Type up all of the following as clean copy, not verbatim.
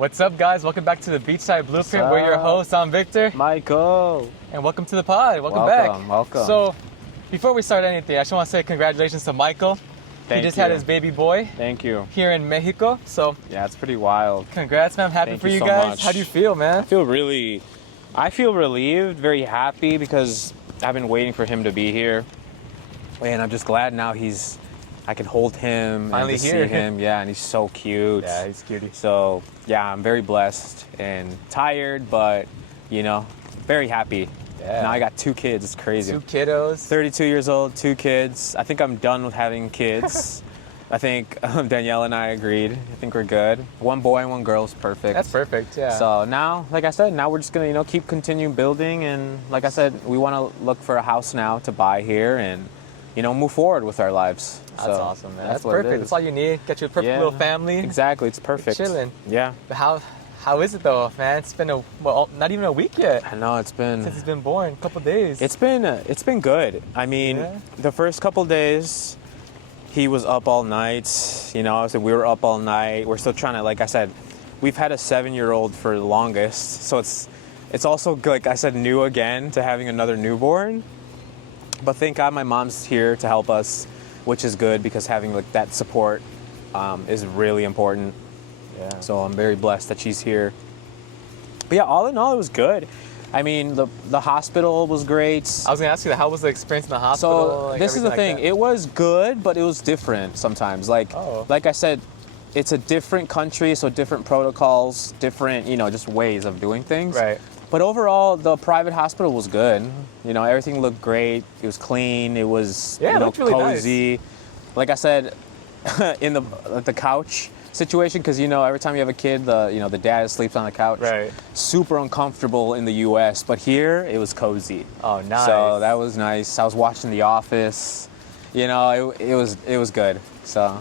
What's up, guys? Welcome back to the Beachside Blueprint. We're your hosts. I'm Victor. Michael. And welcome to the pod. Welcome back. Welcome. So, before we start anything, I just want to say congratulations to Michael. He just had his baby boy. Thank you. Here in Mexico. So, yeah, it's pretty wild. Congrats, man. I'm happy for you so guys. much. How do you feel, man? I feel relieved, very happy because I've been waiting for him to be here. And I'm just glad now I can hold him Finally and here. see him. Yeah, and he's so cute. Yeah, he's cutie. So, yeah, I'm very blessed and tired, but, very happy. Yeah. Now I got 2 kids. It's crazy. 2 kiddos. 32 years old, 2 kids. I think I'm done with having kids. I think Danielle and I agreed. I think we're good. 1 boy and 1 girl is perfect. That's perfect, yeah. So now, like I said, now we're just going to, keep continuing building. And like I said, we want to look for a house now to buy here and, move forward with our lives. That's awesome, man. That's what it perfect. is. That's all you need. Get you a perfect little family. Exactly. It's perfect. Chilling. Yeah. But how is it, though, man? It's been not even a week yet. I know, it's been... Since he's been born, a couple days. It's been good. I mean, the first couple days... He was up all night, so we were up all night. We're still trying to, like I said, we've had a 7-year-old for the longest. So it's also, like I said, new again to having another newborn. But thank God my mom's here to help us, which is good because having like that support is really important. Yeah. So I'm very blessed that she's here. But yeah, all in all, it was good. I mean, the hospital was great. I was going to ask you, how was the experience in the hospital? So this is the thing. It was good, but it was different sometimes. Like I said, it's a different country, so different protocols, different, just ways of doing things. Right. But overall, the private hospital was good. Everything looked great. It was clean. It was it looked really cozy. Nice. Like I said, in the couch situation, because every time you have a kid, the dad sleeps on the couch. Right. Super uncomfortable in the U.S., but here it was cozy. Oh, nice. So that was nice. I was watching The Office. It was good. So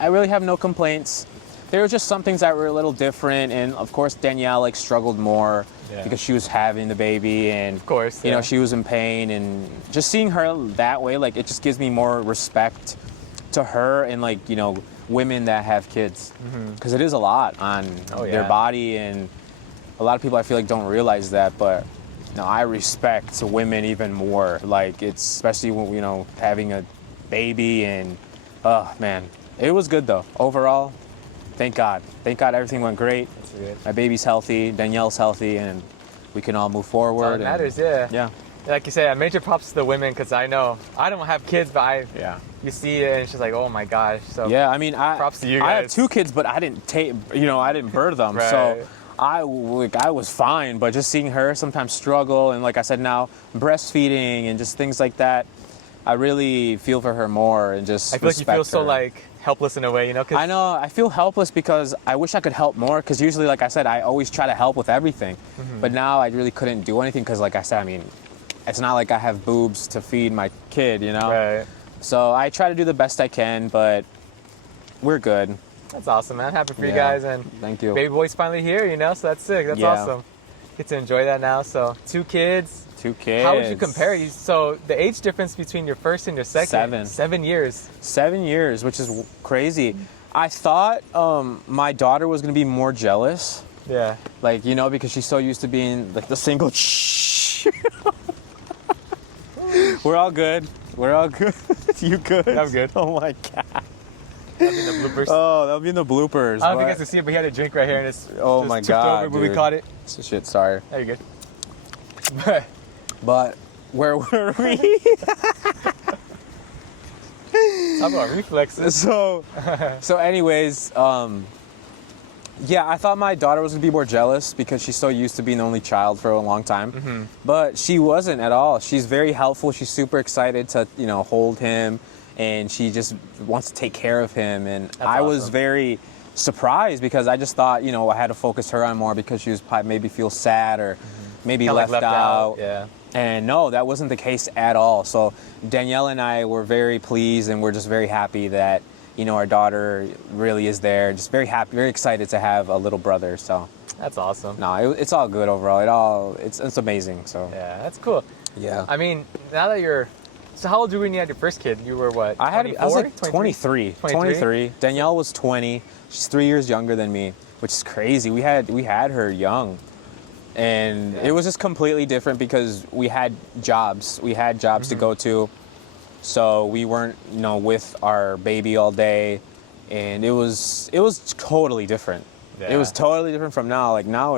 I really have no complaints. There were just some things that were a little different, and of course Danielle struggled more because she was having the baby, and of course, she was in pain, and just seeing her that way, it just gives me more respect to her and women that have kids, because it is a lot on their body, and a lot of people I feel like don't realize that, but I respect women even more. It's especially when having a baby, and oh man, it was good though overall. Thank God everything went great. That's good. My baby's healthy, Danielle's healthy, and we can all move forward. That's all that matters, yeah. Like you said, major props to the women, because I know I don't have kids, but you see it and it's just like, oh my gosh. So yeah, I mean, props to you guys. I have 2 kids, but I didn't I didn't birth them, right. So I was fine. But just seeing her sometimes struggle, and like I said, now breastfeeding and just things like that, I really feel for her more, and just I feel like you feel so helpless in a way, 'cause I know I feel helpless because I wish I could help more. Because usually, like I said, I always try to help with everything, but now I really couldn't do anything because, like I said, I mean, it's not like I have boobs to feed my kid, Right. So I try to do the best I can, but we're good. That's awesome, man. Happy for you guys, and thank you. Baby boy's finally here, so that's sick. That's awesome. Get to enjoy that now. So 2 kids. 2 kids. How would you compare? So the age difference between your first and your second? 7. 7 years. 7 years, which is crazy. I thought my daughter was gonna be more jealous. Yeah. Because she's so used to being the single. We're all good. We're all good. You good? I'm good. Oh my God. That'll be in the bloopers. Oh, that'll be in the bloopers. I don't think you guys can see it, but he had a drink right here, and it's oh my God, over when we caught it. Shit, sorry. There you go. But where were we? Talk about reflexes. So anyways, yeah, I thought my daughter was gonna be more jealous because she's so used to being the only child for a long time, but she wasn't at all. She's very helpful. She's super excited to hold him, and she just wants to take care of him. And I was very surprised because I just thought I had to focus her on more because she was probably maybe feel sad or maybe left out. Yeah. And no, that wasn't the case at all. So Danielle and I were very pleased, and we're just very happy that our daughter really is there. Just very happy, very excited to have a little brother. So that's awesome. No, it's all good overall. It's amazing. So yeah, that's cool. Yeah. I mean, now that you're, so how old were you when you had your first kid? You were what? I was like 23. 23. Danielle was 20. She's 3 years younger than me. which is crazy. We had her young, and it was just completely different because we had jobs. We had jobs to go to, so we weren't, with our baby all day, and it was totally different. Yeah. It was totally different from now. Like now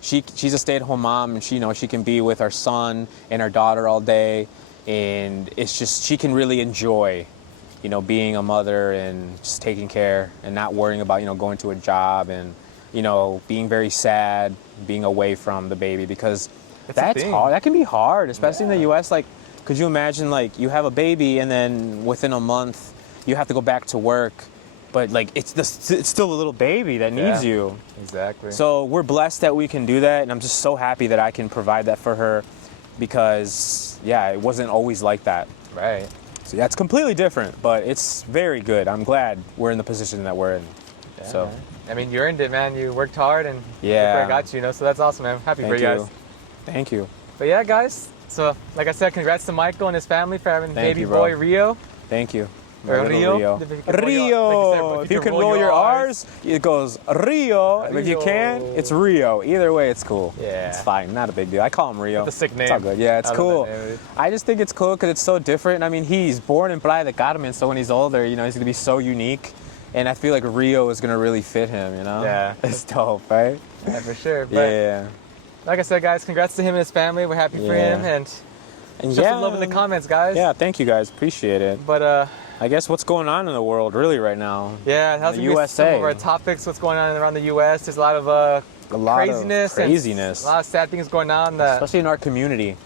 she's a stay-at-home mom, and she can be with our son and our daughter all day, and it's just she can really enjoy, being a mother and just taking care and not worrying about going to a job and being very sad, being away from the baby, because that's hard. That can be hard, especially in the U.S. Like, could you imagine, like, you have a baby and then within a month you have to go back to work, but like it's still a little baby that needs you. Exactly. So we're blessed that we can do that, and I'm just so happy that I can provide that for her, because it wasn't always like that. Right. So it's completely different, but it's very good. I'm glad we're in the position that we're in. Yeah, so. Man. I mean, you earned it, man. You worked hard, and look Yeah, where I got you, so that's awesome, man. Happy for you guys. Thank you. But yeah, guys, so like I said, congrats to Michael and his family for having Thank baby you, bro. boy Rio. Thank you. Or Rio. Rio. If you can roll your R's, it goes Rio. If you can, it's Rio. Either way, it's cool. Yeah. It's fine. Not a big deal. I call him Rio. It's a sick name. It's all good. Yeah, it's cool. I just think it's cool because it's so different. I mean, he's born in Playa del Carmen, so when he's older, he's going to be so unique. And I feel like Rio is going to really fit him, Yeah. It's dope, right? Yeah, for sure. But like I said, guys, congrats to him and his family. We're happy for him. And just some love in the comments, guys. Yeah, thank you guys. Appreciate it. But I guess what's going on in the world really right now? Yeah, that's the USA. Some of our topics. What's going on around the U.S. There's a lot of craziness. A lot of sad things going on. Especially in our community.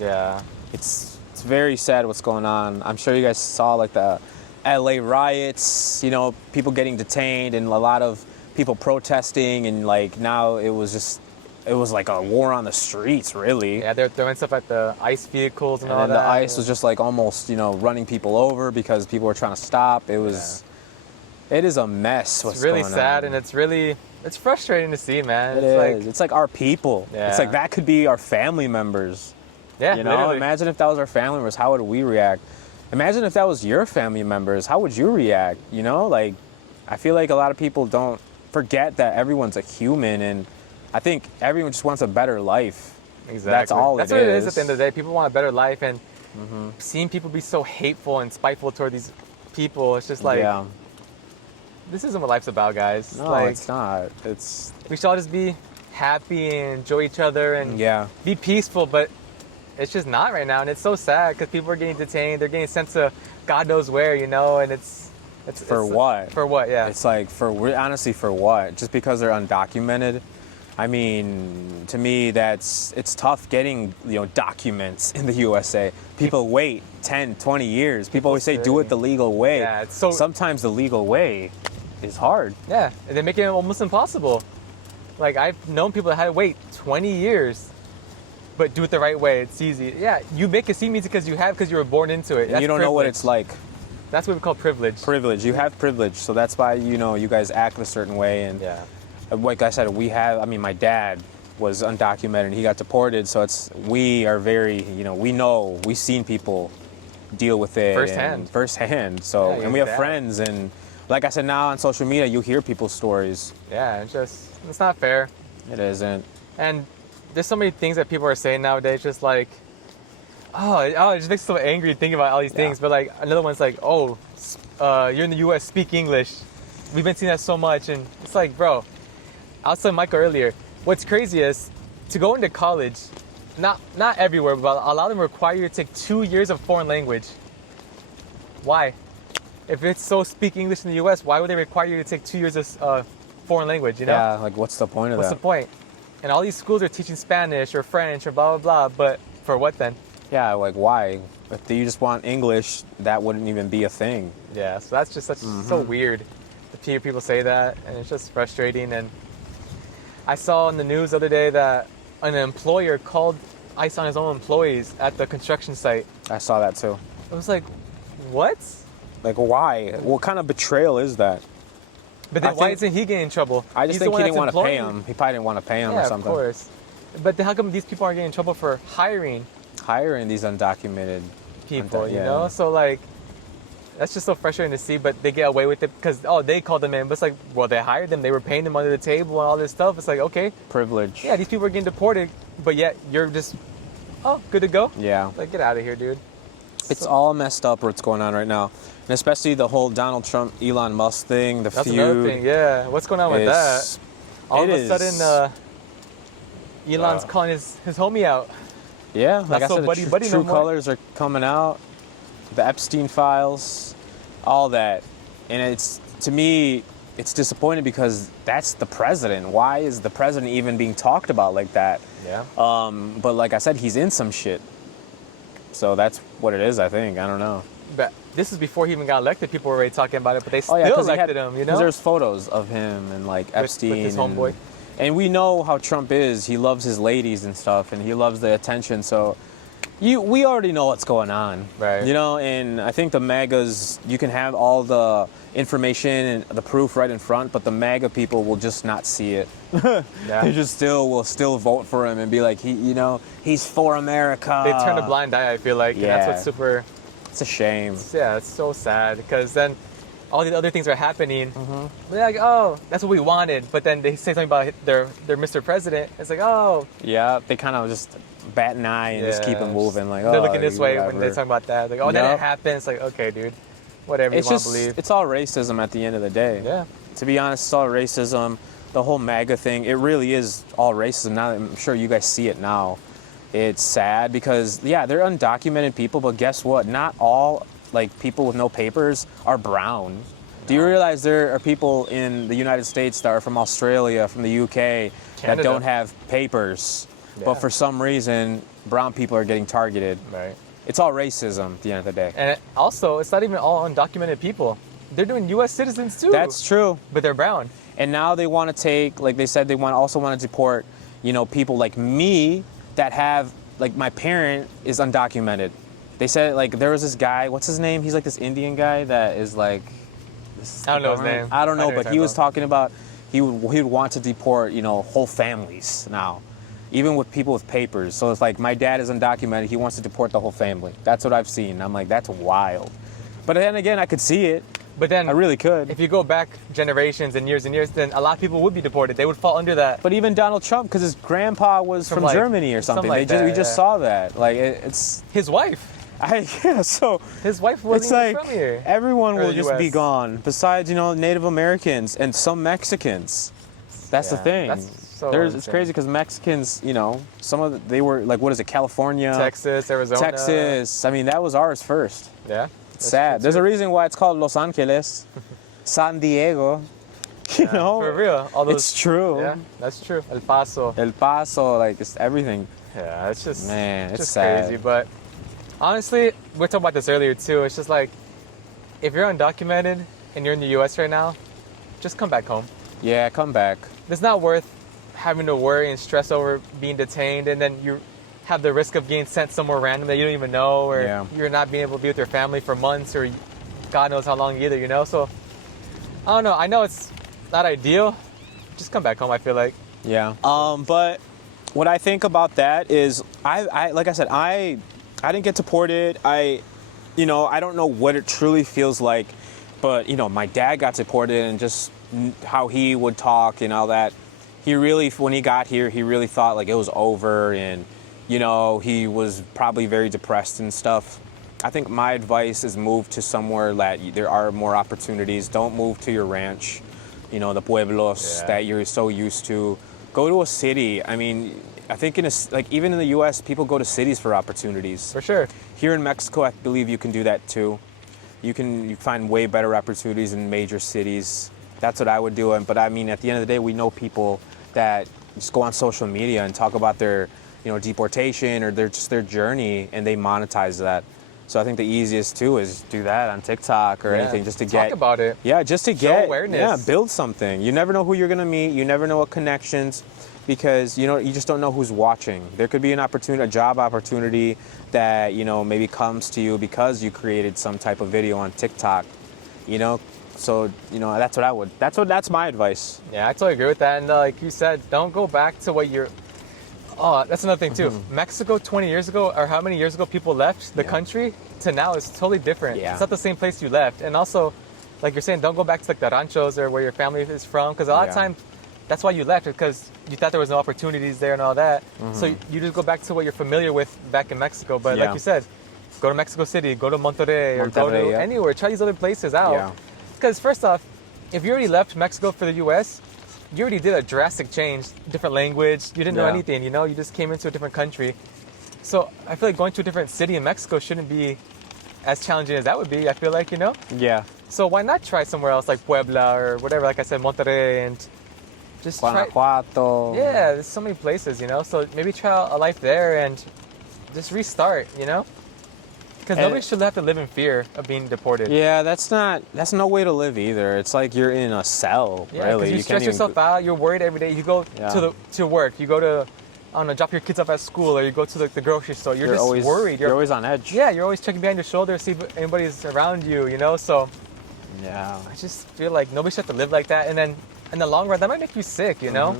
Yeah. It's very sad what's going on. I'm sure you guys saw like the LA riots, people getting detained and a lot of people protesting, and like now it was like a war on the streets, really. Yeah, they're throwing stuff at the ICE vehicles and all that. And the ICE was just like almost, running people over because people were trying to stop. It is a mess. It's really sad, and it's frustrating to see, man. It's like our people. Yeah. It's like that could be our family members. Yeah, literally. Imagine if that was our family members. How would we react? Imagine if that was your family members. How would you react? Like, I feel like a lot of people don't forget that everyone's a human, and I think everyone just wants a better life. Exactly. That's all That's what it is at the end of the day. People want a better life, and seeing people be so hateful and spiteful toward these people, it's just like, this isn't what life's about, guys. No, it's not. We should all just be happy and enjoy each other and be peaceful, but it's just not right now, and it's so sad because people are getting detained. They're getting sent to God knows where, and it's for what? For what? Yeah. It's like honestly for what? Just because they're undocumented. I mean, to me, it's tough getting documents in the USA. People wait 10, 20 years. People always say do it the legal way. Yeah, sometimes the legal way is hard. Yeah, and they make it almost impossible. Like, I've known people that had to wait 20 years. But do it the right way. It's easy. Yeah, you make it seem easy because you were born into it. And you don't know what it's like. That's what we call privilege. Privilege. You have privilege, so that's why you guys act a certain way. And like I said, my dad was undocumented and he got deported, so we are very, we've seen people deal with it firsthand. So and we have friends, and like I said, now on social media you hear people's stories. Yeah, it's not fair. It isn't. And there's so many things that people are saying nowadays, just like, it just makes me so angry thinking about all these things. But like another one's like, you're in the U.S., speak English. We've been seeing that so much, and it's like, bro, I was telling Michael earlier, what's crazy is to go into college, not everywhere, but a lot of them require you to take 2 years of foreign language. Why? If it's so speak English in the U.S., why would they require you to take 2 years of foreign language? Yeah, like what's the point of that? What's the point? And all these schools are teaching Spanish or French or blah, blah, blah, but for what then? Yeah, like why? If you just want English, that wouldn't even be a thing. Yeah, so that's just so weird to hear people say that, and it's just frustrating. And I saw in the news the other day that an employer called ICE on his own employees at the construction site. I saw that too. I was like, what? Like why? What kind of betrayal is that? But then why isn't he getting in trouble? I just think he didn't want to pay him. He probably didn't want to pay him or something. Yeah, of course. But then how come these people aren't getting in trouble for hiring these undocumented people, So like, That's just so frustrating to see, but they get away with it because, they called them in. But it's like, well, they hired them. They were paying them under the table and all this stuff. It's like, okay. Privilege. Yeah, these people are getting deported, but yet you're just, good to go. Yeah. Like, get out of here, dude. It's all messed up what's going on right now. And especially the whole Donald Trump, Elon Musk thing, the That's feud. another thing, yeah. What's going on with that? All of a sudden, Elon's calling his homie out. Yeah, like I said, buddy true no more. colors are coming out. The Epstein files, all that. And it's, to me, it's disappointing because that's the president. Why is the president even being talked about like that? Yeah. But like I said, he's in some shit. So that's what it is, I think. I don't know. But this is before he even got elected. People were already talking about it, but they still 'cause elected him, you know? Because there's photos of him and like Epstein. With his homeboy. And we know how Trump is. He loves his ladies and stuff, and he loves the attention. So we already know what's going on. Right. You know, and I think the MAGAs, you can have all the information and the proof right in front, but the MAGA people will just not see it. Yeah. They just will still vote for him and be like, he's for America. They turn a blind eye, I feel like. Yeah. And that's what's super... It's a shame. Yeah, it's so sad because then all these other things are happening. They're like, oh, that's what we wanted. But then they say something about their Mr. President. It's like, oh. Yeah, they kind of just bat an eye and just keep it moving. Like, they're looking this way when they're whatever. talking about that. Like, oh, that didn't happen. It's like, okay, dude. Whatever It's you want just, to believe. it's all racism at the end of the day. Yeah. To be honest, it's all racism. The whole MAGA thing, it really is all racism. Now, I'm sure you guys see it now. It's sad because, yeah, they're undocumented people, but guess what? Not all, like, people with no papers are brown. Do you realize there are people in the United States that are from Australia, from the UK, that Canada. don't have papers, but for some reason, brown people are getting targeted. Right. It's all racism at the end of the day. And also, it's not even all undocumented people. They're doing U.S. citizens too. That's true. But they're brown. And now they want to take, like they said, they also want to deport, people like me that have, like, my parent is undocumented. They said, like, there was this guy, what's his name? He's like this Indian guy that is like... I don't know his name. I don't know, but he was talking about he would want to deport, whole families now, even with people with papers. So it's like, my dad is undocumented. He wants to deport the whole family. That's what I've seen. I'm like, that's wild. But then again, I could see it. But then I really could. If you go back generations and years, then a lot of people would be deported. They would fall under that. But even Donald Trump, because his grandpa was from like, Germany or something. like We just saw that. Like, it's... His wife. So his wife wasn't it's even like from here. everyone Or will the just be US. gone. Besides, Native Americans and some Mexicans. That's the thing. That's so It's insane. crazy because Mexicans, they were like, what is it, California, Texas, Arizona. Texas. I mean, that was ours first. Yeah. It's sad. There's a reason why it's called Los Angeles, San Diego. For real. All those, it's true. Yeah, that's true. El Paso. El Paso, like, it's everything. Yeah, it's just Man, it's just sad. crazy. But honestly, we were talking about this earlier too. It's just like, if you're undocumented and you're in the U.S. right now, just come back home. Yeah, come back. It's not worth having to worry and stress over being detained, and then you have the risk of getting sent somewhere random that you don't even know, or you're not being able to be with your family for months, or God knows how long either. So I don't know. I know it's not ideal. Just come back home, I feel like. Yeah. But what I think about that is, I like I said, I didn't get deported. I don't know what it truly feels like, but my dad got deported, and just how he would talk and all that. He really, when he got here, he really thought like it was over, and he was probably very depressed and stuff. I think my advice is move to somewhere that there are more opportunities. Don't move to your ranch, the pueblos that you're so used to. Go to a city. I mean, I think even in the U.S., people go to cities for opportunities. For sure. Here in Mexico, I believe you can do that too. You find way better opportunities in major cities. That's what I would do. But I mean, at the end of the day, we know people that just go on social media and talk about their, deportation or their journey, and they monetize that. So I think the easiest too is do that on TikTok or anything, just to talk about it. Yeah, just to Show get awareness. Yeah, build something. You never know who you're gonna meet. You never know what connections, because you just don't know who's watching. There could be an opportunity, a job opportunity that maybe comes to you because you created some type of video on TikTok. So that's what I would. That's my advice. Yeah, I totally agree with that. And like you said, don't go back to what Oh, that's another thing too. Mexico 20 years ago, or how many years ago people left the country to now is totally different. Yeah. It's not the same place you left. And also, like you're saying, don't go back to like the ranchos or where your family is from, because a lot of times that's why you left, because you thought there was no opportunities there and all that. So you just go back to what you're familiar with back in Mexico. But like you said, go to Mexico City, go to Monterrey, or go to anywhere. Try these other places out. Because first off, if you already left Mexico for the U.S., you already did a drastic change, different language. You didn't know anything, you know? You just came into a different country. So I feel like going to a different city in Mexico shouldn't be as challenging as that would be, I feel like, you know? Yeah. So why not try somewhere else like Puebla or whatever, like I said, Monterrey, and just Guanajuato. Yeah, there's so many places, you know? So maybe try a life there and just restart, you know? Because nobody should have to live in fear of being deported. Yeah, that's no way to live either. It's like you're in a cell, really. You stress yourself out. You're worried every day. You go to work. You go to, I don't know, drop your kids off at school, or you go to the grocery store. You're just always worried. You're always on edge. Yeah, you're always checking behind your shoulder, see if anybody's around you, you know? So yeah, I just feel like nobody should have to live like that. And then in the long run, that might make you sick, you know?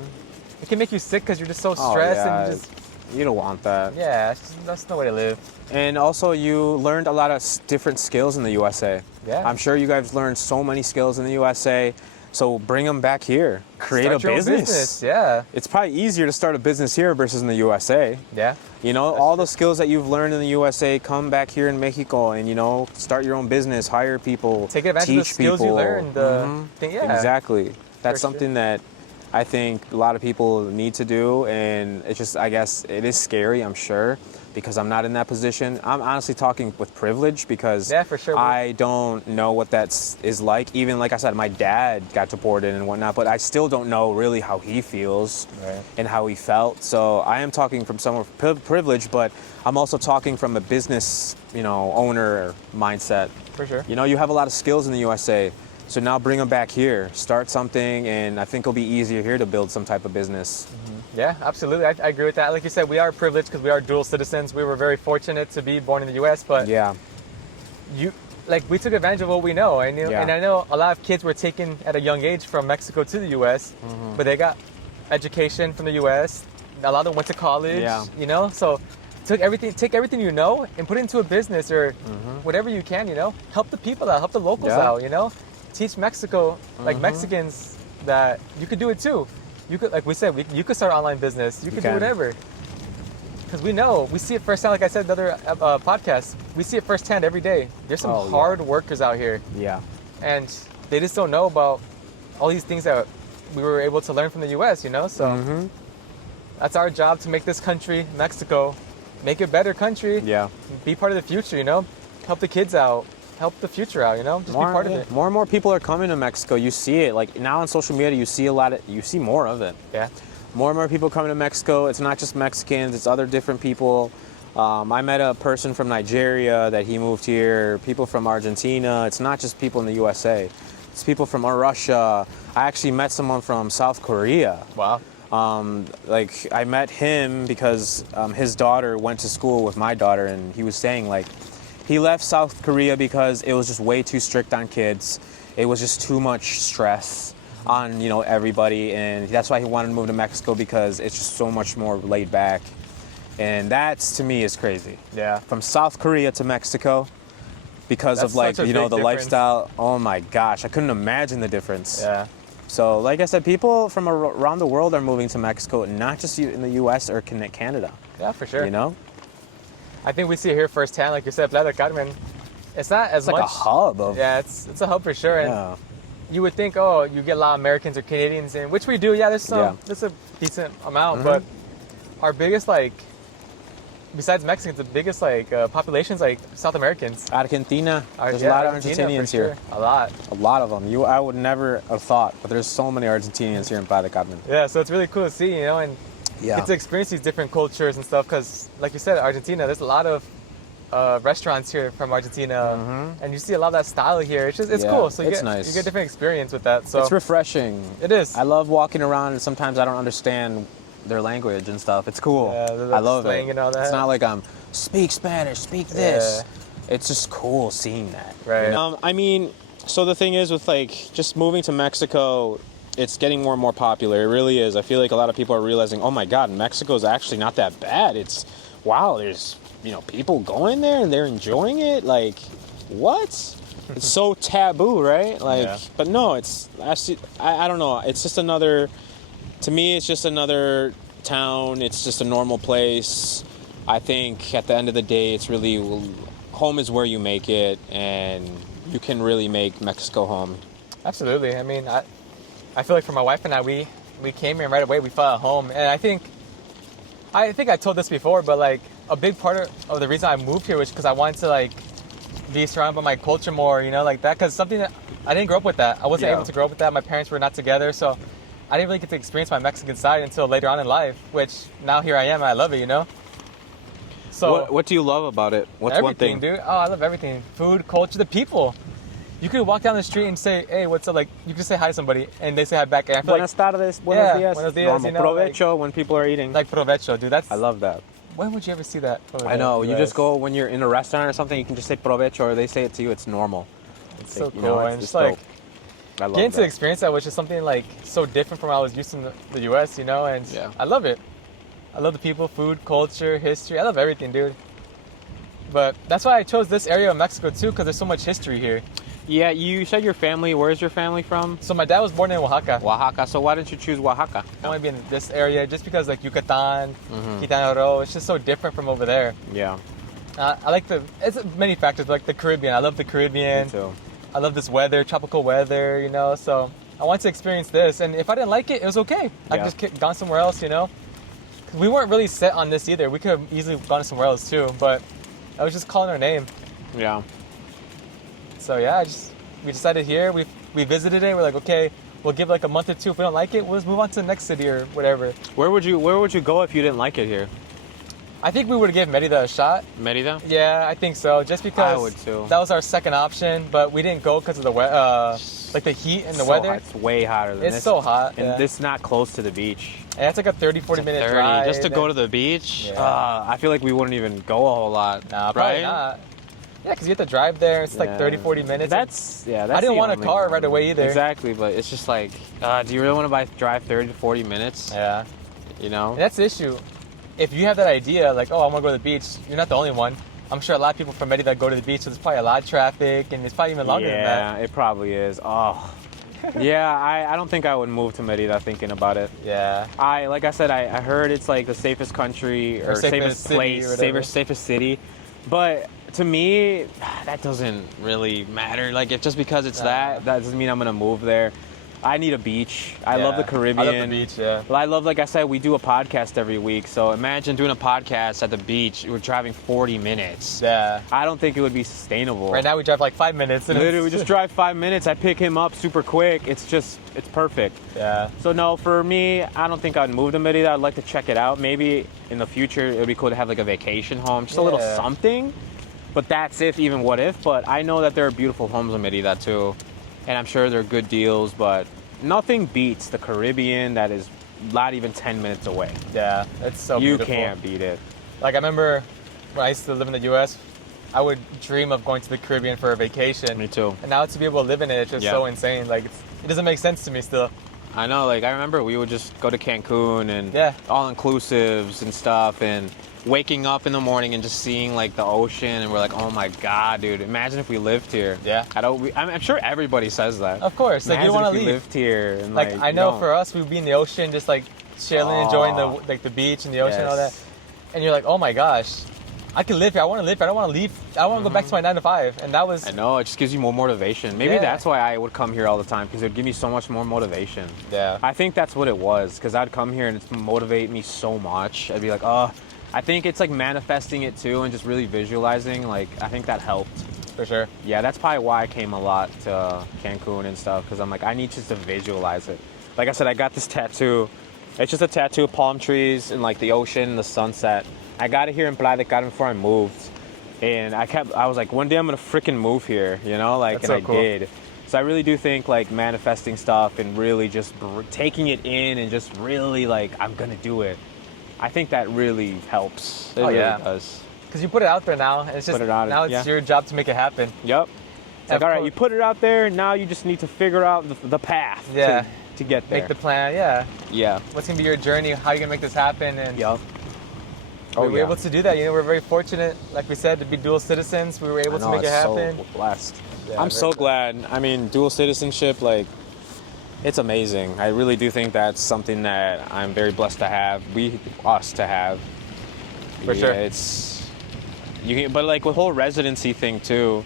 It can make you sick because you're just so stressed and you don't want that. Yeah, that's no way to live. And also, you learned a lot of different skills in the USA. Yeah. I'm sure you guys learned so many skills in the USA. So bring them back here. Create Start your own business. Yeah. It's probably easier to start a business here versus in the USA. Yeah. You know, all the skills that you've learned in the USA, come back here in Mexico and, you know, start your own business, hire people, take advantage teach of the skills people. you learned. Exactly. That's something that I think a lot of people need to do, and it's just, I guess, it is scary, I'm sure, because I'm not in that position. I'm honestly talking with privilege because for sure. I don't know what that is like. Even, like I said, my dad got deported and whatnot, but I still don't know really how he feels and how he felt. So I am talking from somewhere privileged, but I'm also talking from a business, you know, owner mindset. For sure. You know, you have a lot of skills in the USA. So now bring them back here, start something, and I think it'll be easier here to build some type of business. Yeah, absolutely. I agree with that. Like you said, we are privileged because we are dual citizens. We were very fortunate to be born in the U.S., but we took advantage of what we know. And I know a lot of kids were taken at a young age from Mexico to the U.S., but they got education from the U.S. A lot of them went to college, you know? So take everything you know and put it into a business or whatever you can, you know? Help the people out, help the locals out, you know? Teach Mexico, like Mexicans, that you could do it too. You could, like we said, you could start an online business. You could do whatever. Because we see it firsthand. Like I said in other podcasts, we see it firsthand every day. There's some hard workers out here. Yeah. And they just don't know about all these things that we were able to learn from the U.S., you know? So that's our job, to make this country, Mexico, make it a better country. Yeah. Be part of the future, you know? Help the kids out. Help the future out, you know? Just be part of it. More and more people are coming to Mexico. You see it. Like now on social media, you see more of it. Yeah. More and more people coming to Mexico. It's not just Mexicans, it's other different people. I met a person from Nigeria that he moved here, people from Argentina. It's not just people in the USA. It's people from Russia. I actually met someone from South Korea. Wow. Like I met him because his daughter went to school with my daughter, and he was saying like, he left South Korea because it was just way too strict on kids. It was just too much stress on, you know, everybody, and that's why he wanted to move to Mexico, because it's just so much more laid back. And that, to me, is crazy. Yeah. From South Korea to Mexico, because of, like, you know, the lifestyle. Oh my gosh, I couldn't imagine the difference. Yeah. So, like I said, people from around the world are moving to Mexico, not just in the U.S. or Canada. Yeah, for sure. You know? I think we see it here firsthand, like you said, Playa del Carmen. It's not as much. It's like a hub of. Yeah, it's a hub for sure. And you would think, oh, you get a lot of Americans or Canadians in, which we do. Yeah, there's a decent amount, but our biggest, like, besides Mexicans, the biggest population's like South Americans. Argentina. There's a lot of Argentinians here. A lot. A lot of them. I would never have thought, but there's so many Argentinians here in Playa del Carmen. Yeah, so it's really cool to see, you know, and get to experience these different cultures and stuff. Because, like you said, Argentina, there's a lot of restaurants here from Argentina, and you see a lot of that style here. It's just cool. So you get a different experience with that. So it's refreshing. It is. I love walking around, and sometimes I don't understand their language and stuff. It's cool. Yeah, I love it. And all that. It's not like I'm speak Spanish, speak this. It's just cool seeing that. Right. You know? I mean, so the thing is with like just moving to Mexico, it's getting more and more popular. It really is. I feel like a lot of people are realizing, oh my God, Mexico's actually not that bad. It's, wow, there's, people going there and they're enjoying it. Like, what? It's so taboo, right? Like, yeah. But no, it's actually, I don't know. It's just to me, it's just another town. It's just a normal place. I think at the end of the day, it's really, home is where you make it, and you can really make Mexico home. Absolutely. I mean, I feel like for my wife and I, we came here and right away we felt at home. And I think I told this before, but like a big part of the reason I moved here was because I wanted to like be surrounded by my culture more, like that. Because something that I didn't grow up with that. I wasn't able to grow up with that. My parents were not together, so I didn't really get to experience my Mexican side until later on in life. Which now here I am, and I love it, So what do you love about it? What's one thing, dude? Oh, I love everything. Food, culture, the people. You could walk down the street and say, "Hey, what's up?" Like you could say hi to somebody, and they say hi back. And I feel Buenas tardes, buenos días. Buenos días. Provecho when people are eating. Like provecho, dude. I love that. When would you ever see that? I know. You just go when you're in a restaurant or something. You can just say provecho, or they say it to you. It's normal. It's so cool. And just like getting to experience that, which is something like so different from what I was used to in the U.S. And I love it. I love the people, food, culture, history. I love everything, dude. But that's why I chose this area of Mexico too, because there's so much history here. Yeah, you said your family. Where's your family from? So my dad was born in Oaxaca. Oaxaca. So why didn't you choose Oaxaca? I want to be in this area just because like Yucatan, Quintana Roo, it's just so different from over there. Yeah. I like it's many factors, like the Caribbean. I love the Caribbean. Me too. I love this weather, tropical weather, So I wanted to experience this, and if I didn't like it, it was okay. I could just gone somewhere else, We weren't really set on this either. We could have easily gone somewhere else too, but I was just calling our name. Yeah. So yeah, we decided here. We visited it. We're like, okay, we'll give like a month or two. If we don't like it, we'll just move on to the next city or whatever. Where would you go if you didn't like it here? I think we would give Merida a shot. Merida? Yeah, I think so. Just because I would too. That was our second option, but we didn't go because of the like the heat and the weather. Hot. It's way hotter than this. It's so hot. And it's not close to the beach. And it's like a 30-40 minute drive. Just to go to the beach? Yeah. I feel like we wouldn't even go a whole lot. Nah, probably not. Yeah, because you have to drive there. It's like 30-40 minutes. That's I didn't want a car right away either. Exactly, but it's just like, do you really want to drive 30 to 40 minutes? Yeah. And that's the issue. If you have that idea, like, oh, I want to go to the beach, you're not the only one. I'm sure a lot of people from Merida go to the beach, so there's probably a lot of traffic, and it's probably even longer than that. Yeah, it probably is. Oh. Yeah, I don't think I would move to Merida thinking about it. Yeah. Like I said, I heard it's like the safest country or safest place, safest city. But to me, that doesn't really matter. Like, just because it's that doesn't mean I'm going to move there. I need a beach. I love the Caribbean. I love the beach, yeah. I love, like I said, we do a podcast every week. So imagine doing a podcast at the beach. We're driving 40 minutes. Yeah. I don't think it would be sustainable. Right now we drive like 5 minutes. Literally, we just drive 5 minutes. I pick him up super quick. It's perfect. Yeah. So no, for me, I don't think I'd move to Merida. I'd like to check it out. Maybe in the future, it would be cool to have like a vacation home. Just a little something. But that's even what if. But I know that there are beautiful homes in Merida too. And I'm sure there are good deals, but nothing beats the Caribbean that is not even 10 minutes away. Yeah, it's so beautiful. You can't beat it. Like, I remember when I used to live in the U.S., I would dream of going to the Caribbean for a vacation. Me too. And now to be able to live in it, it's just so insane. Like, it doesn't make sense to me still. I know, like, I remember we would just go to Cancun and all-inclusives and stuff, and waking up in the morning and just seeing like the ocean, and we're like, oh my God, dude, imagine if we lived here. Yeah. I'm sure everybody says that. Of course. Like, you don't want to leave. Lived here. And like, I know for us, we'd be in the ocean just like chilling, enjoying the beach and the ocean and all that. And you're like, oh my gosh, I can live here. I want to live here. I don't want to leave. I want to go back to my 9 to 5. And that was... I know. It just gives you more motivation. Maybe that's why I would come here all the time, because it would give me so much more motivation. Yeah. I think that's what it was, because I'd come here and it'd motivate me so much. I'd be like, oh... I think it's like manifesting it too, and just really visualizing. Like, I think that helped. For sure. Yeah, that's probably why I came a lot to Cancun and stuff, because I'm like, I need just to visualize it. Like I said, I got this tattoo. It's just a tattoo of palm trees and like the ocean, the sunset. I got it here in Playa del Carmen before I moved. And I was like, one day I'm going to freaking move here, Like, that's and so I did. So I really do think like manifesting stuff and really just taking it in and just really like, I'm going to do it. I think that really helps. It really does. Because you put it out there now, and it's just now it's your job to make it happen. Yep. It's like, all right, you put it out there, now you just need to figure out the path to get there. Make the plan, yeah. Yeah. What's gonna be your journey? How are you gonna make this happen? And Yup. we were able to do that. You know, we're very fortunate, like we said, to be dual citizens. We were able to make it happen. So blessed. Yeah, I'm so glad. I mean, dual citizenship, like, it's amazing. I really do think that's something that I'm very blessed to have. Us to have. For sure. But like with whole residency thing too.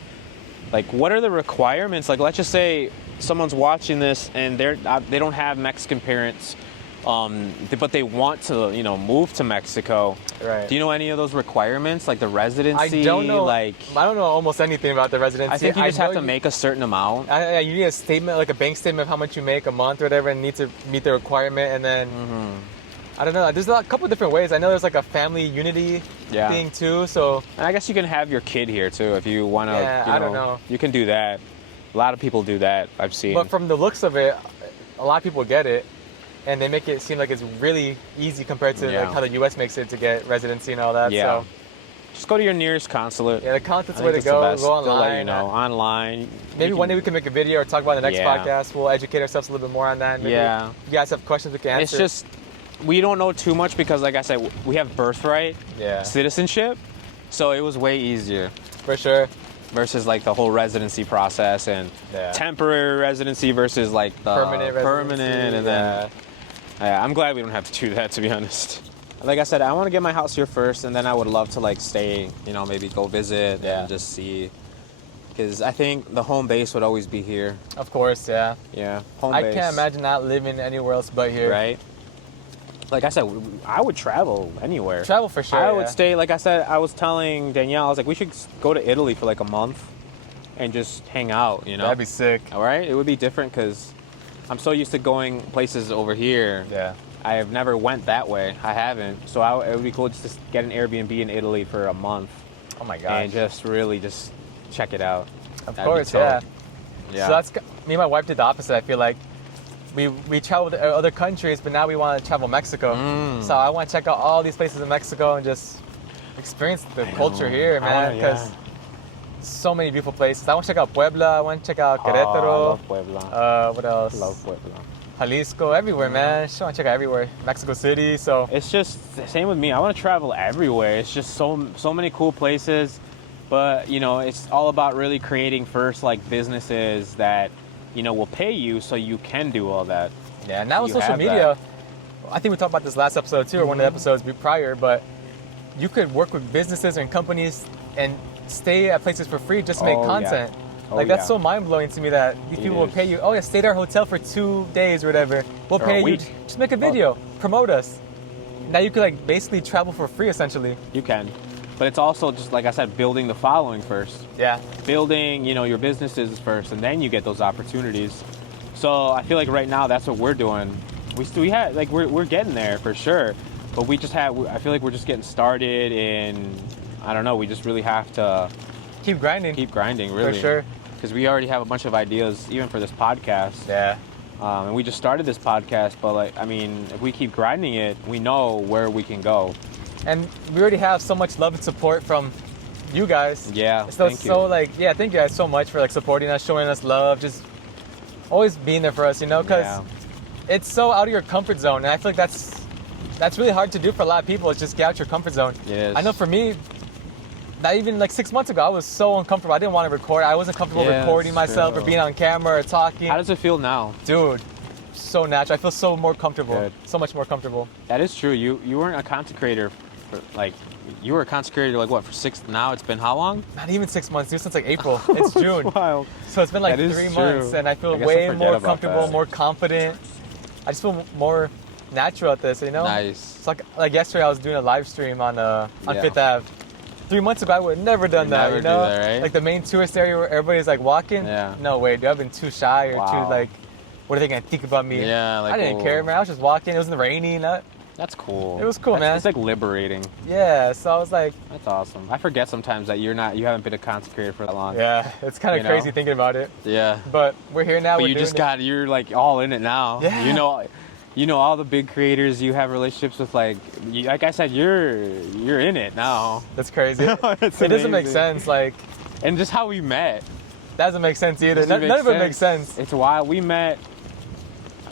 Like, what are the requirements? Like, let's just say someone's watching this and they don't have Mexican parents, but they want to, move to Mexico. Right. Do you know any of those requirements, like the residency? I don't know. Like, I don't know almost anything about the residency. I think you just have to make a certain amount. You need a statement, like a bank statement of how much you make a month or whatever, and need to meet the requirement. And then I don't know. There's a couple different ways. I know there's like a family unity thing too. So and I guess you can have your kid here too if you want to. Yeah, I don't know. You can do that. A lot of people do that. I've seen. But from the looks of it, a lot of people get it, and they make it seem like it's really easy compared to like how the U.S. makes it to get residency and all that. Yeah. So just go to your nearest consulate. yeah, the consulate's the way to go. Go online. They'll let you know. Online. Maybe one day we can make a video or talk about it in the next podcast. We'll educate ourselves a little bit more on that. Maybe if you guys have questions, we can answer. It's just we don't know too much because, like I said, we have birthright citizenship, so it was way easier. For sure. Versus like the whole residency process and temporary residency versus like the permanent and then I'm glad we don't have to do that, to be honest. Like I said, I want to get my house here first, and then I would love to like stay, maybe go visit and just see, because I think the home base would always be here. Of course, yeah. Yeah, home base. I can't imagine not living anywhere else but here. Right. Like I said, I would travel anywhere. Travel for sure. I would stay, like I said, I was telling Danielle, I was like, we should go to Italy for like a month and just hang out, That'd be sick. All right? It would be different because I'm so used to going places over here. Yeah. I have never went that way. I haven't. So it would be cool just to get an Airbnb in Italy for a month. Oh my gosh. And just really just check it out. Of course, yeah. Yeah. So that's, me and my wife did the opposite, I feel like. We traveled to other countries, but now we want to travel Mexico. So I want to check out all these places in Mexico and just experience the culture here, man. Because so many beautiful places. I want to check out Puebla. I want to check out Querétaro. I love Puebla. What else? Love Puebla. Jalisco, everywhere, man. I just want to check out everywhere. Mexico City. So it's just the same with me. I want to travel everywhere. It's just so many cool places. But it's all about really creating first like businesses that will pay you so you can do all that. Yeah, now with social media, I think we talked about this last episode too, or one of the episodes prior, but you could work with businesses and companies and stay at places for free just to make content. That's so mind-blowing to me that these people will pay you, stay at our hotel for 2 days or whatever. We'll pay you, just make a video, promote us. Now you could like basically travel for free essentially. You can. But it's also just, like I said, building the following first. Yeah. Building, your businesses first, and then you get those opportunities. So I feel like right now that's what we're doing. We had like we're getting there for sure, but I feel like we're just getting started, and I don't know. We just really have to keep grinding. Keep grinding, really. For sure. Because we already have a bunch of ideas, even for this podcast. Yeah. And we just started this podcast, but if we keep grinding it, we know where we can go. And we already have so much love and support from you guys. Yeah, thank you. Thank you guys so much for supporting us, showing us love, just always being there for us, because it's so out of your comfort zone. And I feel like that's really hard to do for a lot of people, is just get out your comfort zone. It is. I know for me, not even 6 months ago, I was so uncomfortable. I didn't want to record. I wasn't comfortable recording myself or being on camera or talking. How does it feel now? Dude, so natural. I feel so more comfortable. Good. So much more comfortable. That is true. You weren't a content creator you were a content creator for 6, now it's been how long? Not even 6 months, dude, since April. It's June. Wild. So it's been 3 months, and I feel way more comfortable, more confident. I just feel more natural at this, Nice. It's like yesterday I was doing a live stream on Fifth Ave. 3 months ago I would have never done that, Never do that, right? Like the main tourist area where everybody's walking. Yeah. No way, dude, I've been too shy or too what are they gonna think about me? Yeah, I didn't care, man. I was just walking. It wasn't raining. That's cool. It was cool, man. It's liberating. Yeah, so I was like... That's awesome. I forget sometimes that you haven't been a content creator for that long. Yeah, it's kind of crazy thinking about it. Yeah. But we're here now. But you're all in it now. Yeah. All the big creators you have relationships with, like I said, you're in it now. That's crazy. It doesn't make sense, And just how we met. That doesn't make sense either. None of it makes sense. It's why we met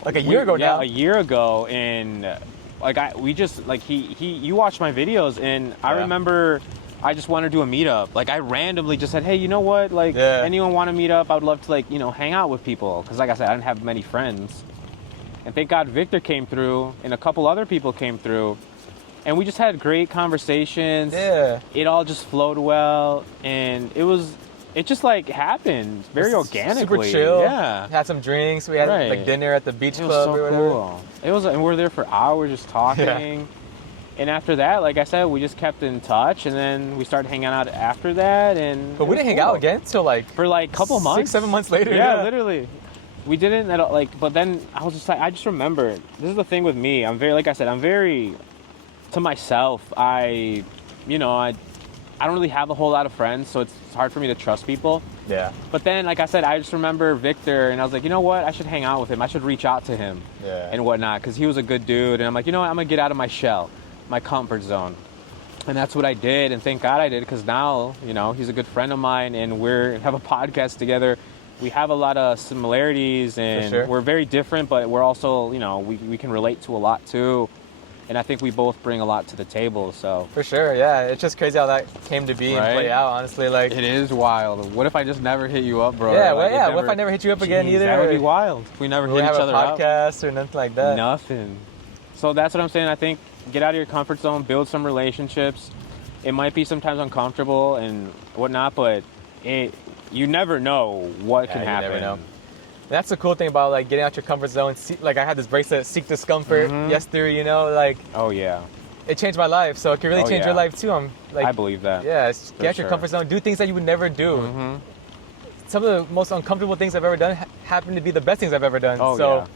Like a year ago now. Yeah, a year ago, and like you watched my videos, and I remember I just wanted to do a meetup. Like I randomly just said, hey, you know what? Like anyone want to meet up? I would love to like hang out with people, because like I said, I didn't have many friends, and thank God Victor came through, and a couple other people came through, and we just had great conversations. Yeah, it all just flowed well, and it just like happened very organically. Super chill. Yeah. Had some drinks. We had like dinner at the beach club so or whatever. Cool. It was, and we were there for hours just talking. Yeah. And after that, like I said, we just kept in touch, and then we started hanging out after that. But we didn't hang out again until for a couple months, 6-7 months later. Yeah, literally. We didn't at all, but then I was just like, I just remembered. This is the thing with me. I'm very, like I said, I'm very to myself. I don't really have a whole lot of friends, so it's hard for me to trust people. Yeah. But then, like I said, I just remember Victor, and I was like, you know what? I should hang out with him. I should reach out to him and whatnot, because he was a good dude. And I'm like, you know what? I'm going to get out of my shell, my comfort zone. And that's what I did, and thank God I did, because now, he's a good friend of mine, and we have a podcast together. We have a lot of similarities, and we're very different, but we're also, we can relate to a lot, too. And I think we both bring a lot to the table, so. For sure, yeah. It's just crazy how that came to be and play out, honestly. Like, it is wild. What if I just never hit you up, bro? Yeah, what if I never hit you up again either? That would be wild. If we never hit each other up. Have a podcast or nothing like that. Nothing. So that's what I'm saying. I think get out of your comfort zone, build some relationships. It might be sometimes uncomfortable and whatnot, but you never know what can happen. You never know. That's the cool thing about like getting out your comfort zone. Like I had this bracelet, Seek Discomfort, Yes Theory, like. Oh yeah. It changed my life, so it can really change your life too. I believe that. Yeah, get out your comfort zone, do things that you would never do. Mm-hmm. Some of the most uncomfortable things I've ever done happen to be the best things I've ever done. I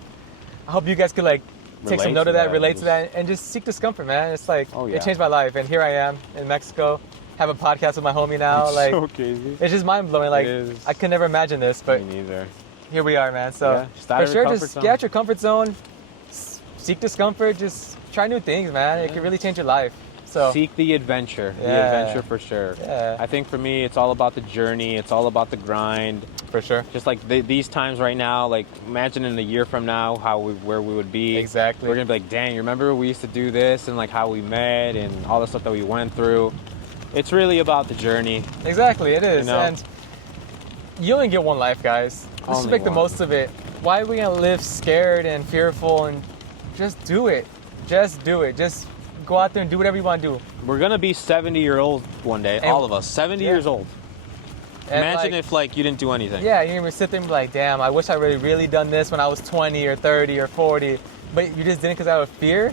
hope you guys could like take some note of that, relate to that, and just seek discomfort, man. It's like it changed my life, and here I am in Mexico. Have a podcast with my homie now. It's like so crazy. It's just mind blowing. Like I could never imagine this, but me neither. Here we are, man. So for sure, just get out your comfort zone, seek discomfort, just try new things, man. It can really change your life. So seek the adventure. The adventure for sure. Yeah. I think for me, it's all about the journey. It's all about the grind. For sure. Just like these times right now, like imagine in a year from now where we would be. Exactly. We're gonna be like, dang, you remember we used to do this and like how we met and all the stuff that we went through. It's really about the journey. Exactly, it is. And you only get one life, guys. Let's just make the most of it. Why are we gonna live scared and fearful? And just do it. Just do it. Just go out there and do whatever you want to do. We're gonna be 70-year-old one day, all of us. 70 years old. And imagine if like you didn't do anything. Yeah, you're gonna sit there and be like, damn, I wish I really done this when I was 20 or 30 or 40, but you just didn't because out of fear.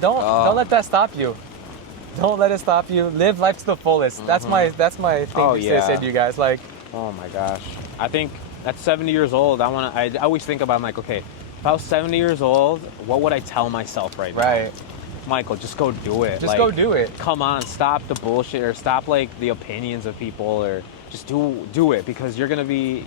Don't let that stop you. Don't let it stop you. Live life to the fullest. Mm-hmm. That's my thing to say to you guys. Like, oh my gosh, I think at 70 years old, I always think about, I'm like, okay, if I was 70 years old, what would I tell myself right now? Right. Michael, just go do it. Just go do it. Come on, stop the bullshit, or stop like the opinions of people, or just do it, because you're gonna be,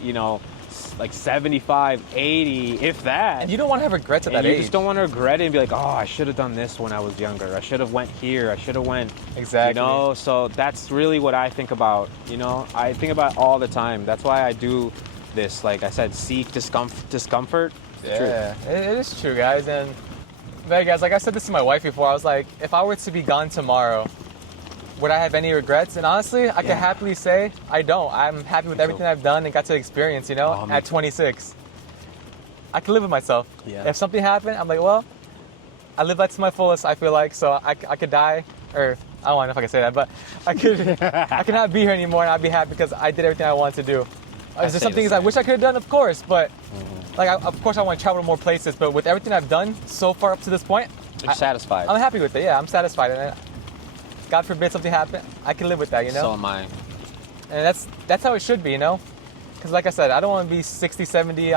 like 75, 80, if that. And you don't want to have regrets at that age. You just don't want to regret it and be like, oh, I should have done this when I was younger. I should have went here. I should have went. Exactly. So that's really what I think about. I think about it all the time. That's why I do this. Like I said, seek discomfort. Yeah, it is true, guys. And hey, guys, like I said this to my wife before. I was like, if I were to be gone tomorrow, would I have any regrets? And honestly, I can happily say I don't. I'm happy with everything I've done and got to experience, at 26. I can live with myself. Yeah. If something happened, I'm like, well, I live life to my fullest, I feel like. So I could die, or I don't know if I can say that, but I could not be here anymore, and I'd be happy because I did everything I wanted to do. Is there some things I wish I could have done? Of course, but of course I want to travel to more places, but with everything I've done so far up to this point, you're satisfied. I'm happy with it. Yeah, I'm satisfied. And God forbid something happen, I can live with that, So am I. And that's how it should be, Because like I said, I don't want to be 60, 70,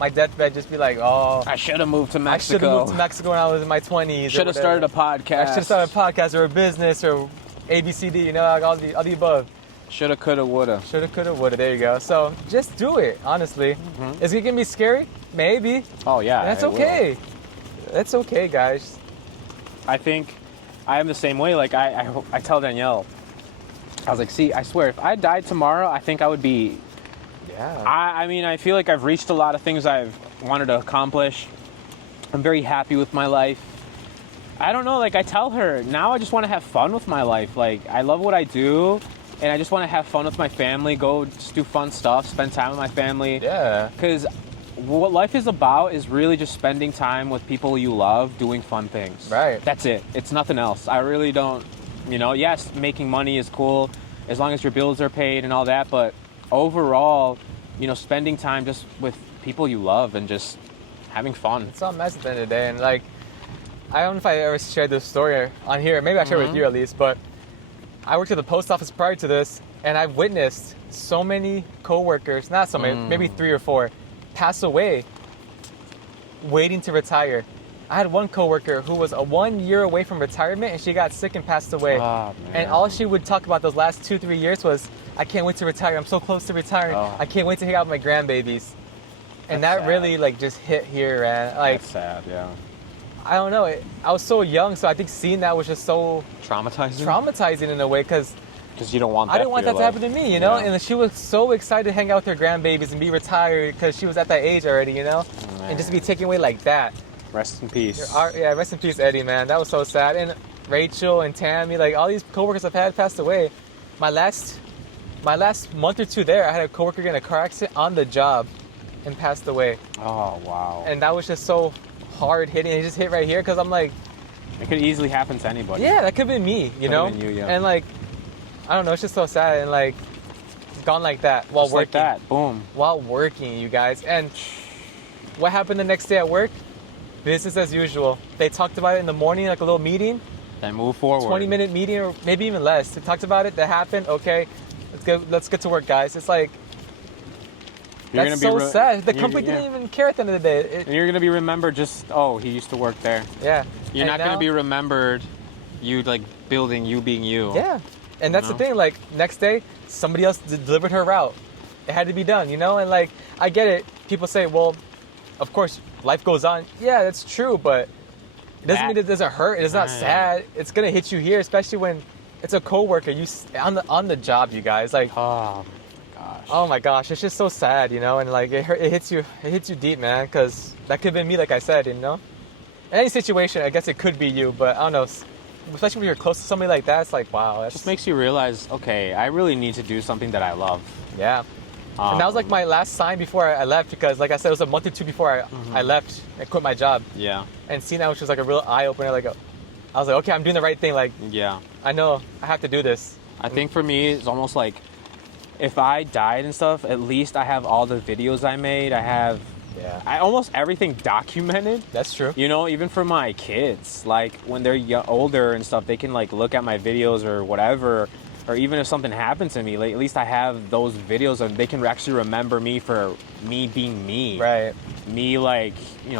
my deathbed just be like, oh. I should have moved to Mexico. I should have moved to Mexico when I was in my 20s. Should have started a podcast. I should have started a podcast or a business or ABCD, like all the above. Shoulda, coulda, woulda. Shoulda, coulda, woulda. There you go. So just do it, honestly. Mm-hmm. Is it going to be scary? Maybe. Oh, yeah. And that's okay. That's okay, guys. I think I am the same way. Like, I tell Danielle, I was like, see, I swear, if I died tomorrow, I think I would be... Yeah. I mean, I feel like I've reached a lot of things I've wanted to accomplish. I'm very happy with my life. I don't know, like I tell her, now I just want to have fun with my life. Like I love what I do and I just want to have fun with my family, go just do fun stuff, spend time with my family. Yeah. Because what life is about is really just spending time with people you love, doing fun things. Right. That's it. It's nothing else. I really don't, yes, making money is cool as long as your bills are paid and all that, but overall, spending time just with people you love and just having fun. It's all mess at the end of the day. And like, I don't know if I ever shared this story on here. Maybe I shared it with you at least, but I worked at the post office prior to this, and I witnessed so many coworkers, not so many, maybe 3 or 4, pass away waiting to retire. I had one coworker who was 1 year away from retirement, and she got sick and passed away. Oh, and all she would talk about those last 2-3 years was, I can't wait to retire. I'm so close to retiring. Oh. I can't wait to hang out with my grandbabies. And That's that sad. really like just hit here, man. Like, That's sad, yeah. I don't know. I was so young, so I think seeing that was just so Traumatizing? in a way, because Because you don't want that I didn't want that to happen to me, Yeah. And she was so excited to hang out with her grandbabies and be retired because she was at that age already, and just be taken away like that. Rest in peace. Yeah, rest in peace, Eddie, man. That was so sad. And Rachel and Tammy, like all these coworkers I've had passed away. My last month or 2 there, I had a coworker get in a car accident on the job and passed away. Oh, wow. And that was just so hard hitting. It just hit right here because I'm like, It could easily happen to anybody. yeah, that could have been me, Could've been you, yeah. And like, I don't know, it's just so sad and like, it's gone like that while Just working. like that. Boom. While working, you guys. And what happened the next day at work? Business as usual. They talked about it in the morning, like a little meeting, Then move forward. 20-minute meeting, or maybe even less. They talked about it. That happened. Okay, let's get to work, guys. It's like, You're that's gonna so be sad. The you're- company yeah. didn't even care at the end of the day. And you're going to be remembered just, oh, he used to work there. Yeah. You're And not going now- to be remembered you, like, building you being you. Yeah. And that's know? the thing. Like, next day, somebody else delivered her route. It had to be done, And like, I get it. People say, well, of course, life goes on. Yeah, that's true, but it doesn't mean it doesn't hurt. It's not Right. sad. It's gonna hit you here, especially when it's a coworker. On the job, you guys. Like, Oh, my gosh. oh my gosh, it's just so sad, And like, it hits you deep, man. Because that could have been me, like I said, In any situation, I guess it could be you, but I don't know. Especially when you're close to somebody like that, it's like, wow. That's Just makes you realize, okay, I really need to do something that I love. yeah. And that was like my last sign before I left, because like I said, it was a month or 2 before I left and quit my job. Yeah. And seeing that was just like a real eye opener. Like, I was like, okay, I'm doing the right thing. Like, Yeah. I know I have to do this. I think for me, it's almost like if I died and stuff, at least I have all the videos I made. I have almost everything documented. That's true. Even for my kids, like when they're older and stuff, they can like look at my videos or whatever, or even if something happened to me, like at least I have those videos and they can actually remember me for me being me. Right. Me like,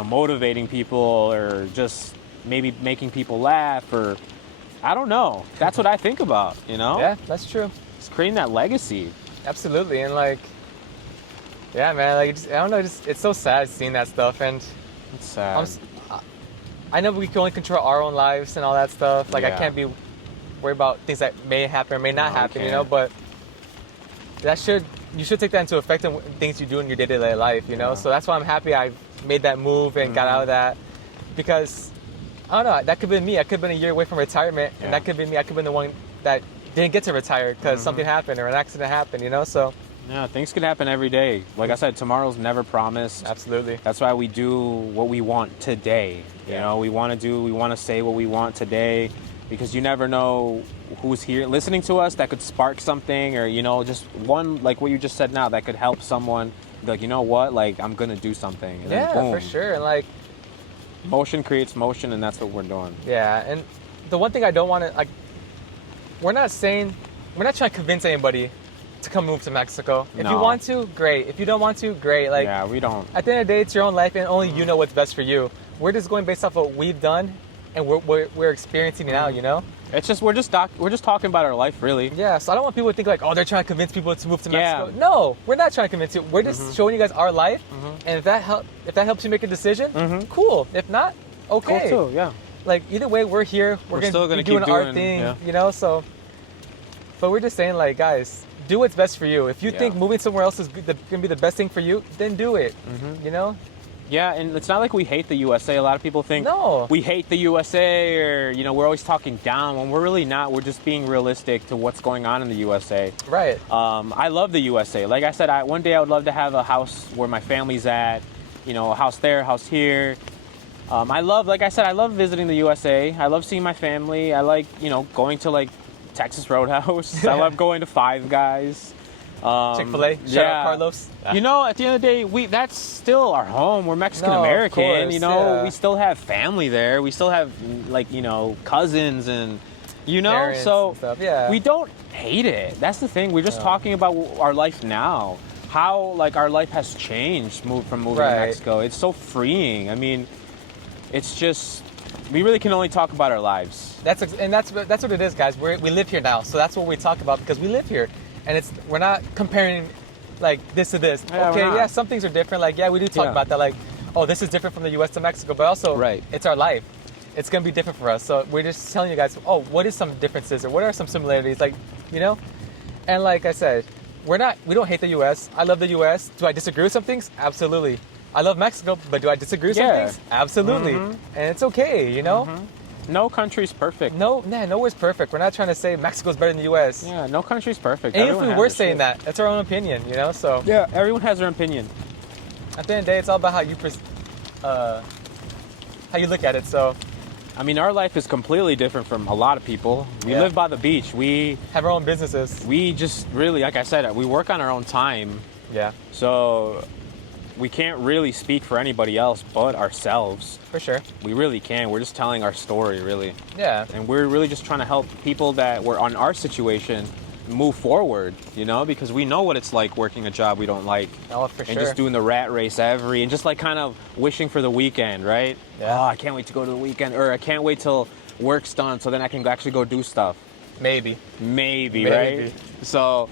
motivating people or just maybe making people laugh or I don't know. That's what I think about, Yeah, that's true. It's creating that legacy. Absolutely. And like, yeah, man, like, I don't know, it's so sad seeing that stuff. And It's sad. I know we can only control our own lives and all that stuff. Like, I Yeah. can't be worried about things that may happen or may not No, you happen, can't. but you should take that into effect in things you do in your day-to-day life, Yeah. So that's why I'm happy I made that move and got out of that, because I don't know, that could have been me. I could have been a year away from retirement, Yeah. and that could have been me. I could have been the one that didn't get to retire because something happened or an accident happened, So Yeah, things could happen every day. Like I said, tomorrow's never promised. absolutely. That's why we do what we want today. Yeah. We want to say what we want today, because you never know who's here listening to us that could spark something, or just one, like what you just said now, that could help someone be like, you know what, like I'm gonna do something. And then Yeah, boom. for sure. And like, Motion creates motion, and that's what we're doing. yeah, and the one thing I don't want to, like, we're not trying to convince anybody to come move to Mexico. If you No. want to, great. If you don't want to, great. Like, Yeah, we don't. at the end of the day, it's your own life, and only you know what's best for you. We're just going based off what we've done, and we're experiencing it now, It's just we're just talking about our life, really. Yeah, so I don't want people to think like, oh, they're trying to convince people to move to Yeah. Mexico. No, we're not trying to convince you. We're just showing you guys our life, and if that helps you make a decision, cool. If not, okay. Cool too. Yeah. Like, either way, we're here. We're still gonna gonna be doing keep our doing, thing, yeah. So, but we're just saying, like, guys, do what's best for you. If you Yeah. think moving somewhere else is gonna be the best thing for you, then do it. Yeah, and it's not like we hate the USA. A lot of people think No. we hate the USA, or we're always talking down when we're really not. We're just being realistic to what's going on in the USA. Right. I love the USA. Like I said, one day I would love to have a house where my family's at. A house there, a house here. Like I said, I love visiting the USA. I love seeing my family. I like, going to like Texas Roadhouse. I love going to Five Guys. Chick-fil-A. Shout out Carlos. At the end of the day, that's still our home. We're Mexican American. Yeah. We still have family there. We still have cousins and Parents so and stuff. Yeah. we don't hate it. That's the thing. We're just talking about our life now. How our life has changed from moving to Mexico. It's so freeing. I mean, it's just we really can only talk about our lives. That's what it is, guys. We live here now, so that's what we talk about because we live here, and we're not comparing like this to this. Yeah, okay, yeah, some things are different. Like, yeah, we do talk about that. Like, oh, this is different from the U.S. to Mexico, but also it's our life. It's gonna be different for us. So we're just telling you guys, oh, what is some differences or what are some similarities? Like, and like I said, we don't hate the U.S. I love the U.S. Do I disagree with some things? Absolutely. I love Mexico, but do I disagree with some things? Absolutely. And it's okay, No country's perfect. Nowhere's perfect. We're not trying to say Mexico's better than the U.S. Yeah, no country's perfect. And if we were saying that, that's our own opinion, so. Yeah, everyone has their opinion. At the end of the day, it's all about how you look at it, so. I mean, our life is completely different from a lot of people. We live by the beach. We have our own businesses. We just really, like I said, we work on our own time. Yeah. So we can't really speak for anybody else but ourselves. For sure. We really can. We're just telling our story, really. Yeah. And we're really just trying to help people that were on our situation move forward, because we know what it's like working a job we don't like. Oh, for sure. And just doing the rat race and just like kind of wishing for the weekend, right? Yeah. Oh, I can't wait to go to the weekend, or I can't wait till work's done so then I can actually go do stuff. Maybe, right? So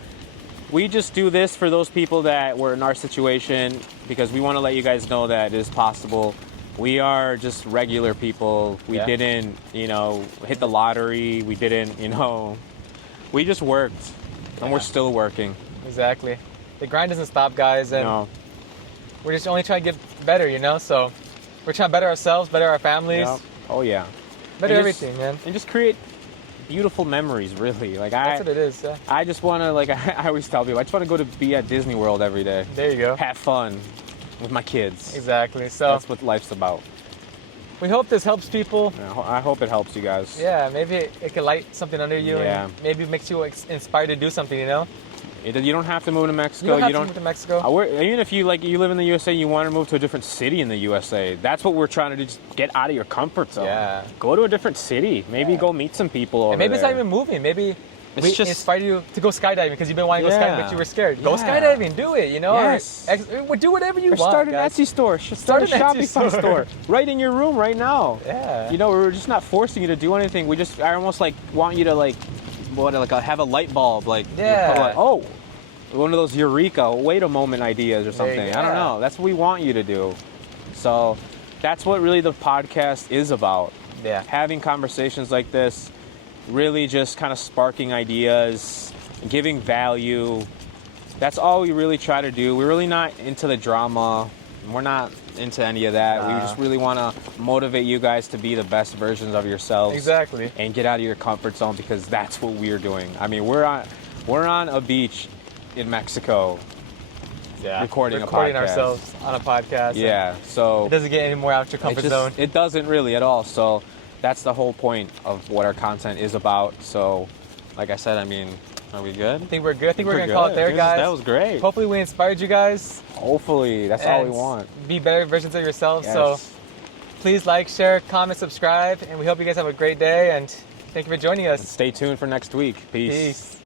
we just do this for those people that were in our situation because we want to let you guys know that it is possible. We are just regular people. We didn't, hit the lottery. We didn't, we just worked, and we're still working. Exactly. The grind doesn't stop, guys, and we're just only trying to get better, so we're trying to better ourselves, better our families. Yep. Oh, yeah. Better everything, man. And just create beautiful memories, really. That's what it is, yeah. I just want to, I always tell people, I just want to be at Disney World every day. There you go. Have fun with my kids. Exactly. So that's what life's about. We hope this helps people. I hope it helps you guys. Yeah, maybe it can light something under you. Yeah. And maybe makes you inspired to do something, You don't have to move to Mexico. You don't have to move to Mexico. Even if you live in the USA, you want to move to a different city in the USA. That's what we're trying to do. Just get out of your comfort zone. Yeah. Go to a different city. Maybe go meet some people over and maybe there. It's not even moving. Maybe we inspired you to go skydiving because you've been wanting to go skydiving, but you were scared. Go skydiving. Do it. Yes. Or do whatever you want. Start an guys. Etsy store. Start a Shopify store. Right in your room right now. Yeah. We're just not forcing you to do anything. I almost want you to have a light bulb. One of those eureka, wait a moment ideas or something. I don't know. That's what we want you to do. So that's what really the podcast is about. Yeah. Having conversations like this, really just kind of sparking ideas, giving value. That's all we really try to do. We're really not into the drama. We're not into any of that. We just really want to motivate you guys to be the best versions of yourselves. Exactly. And get out of your comfort zone because that's what we're doing. I mean, we're on a beach in Mexico. Yeah. Recording a podcast. Ourselves on a podcast. Yeah. So it doesn't get any more out your comfort zone. It doesn't really at all. So that's the whole point of what our content is about. So, like I said, are we good? I think we're good. I think we're going to call it there, guys. That was great. Hopefully we inspired you guys. Hopefully. That's all we want. Be better versions of yourselves. Yes. So please like, share, comment, subscribe, and we hope you guys have a great day, and thank you for joining us. And stay tuned for next week. Peace.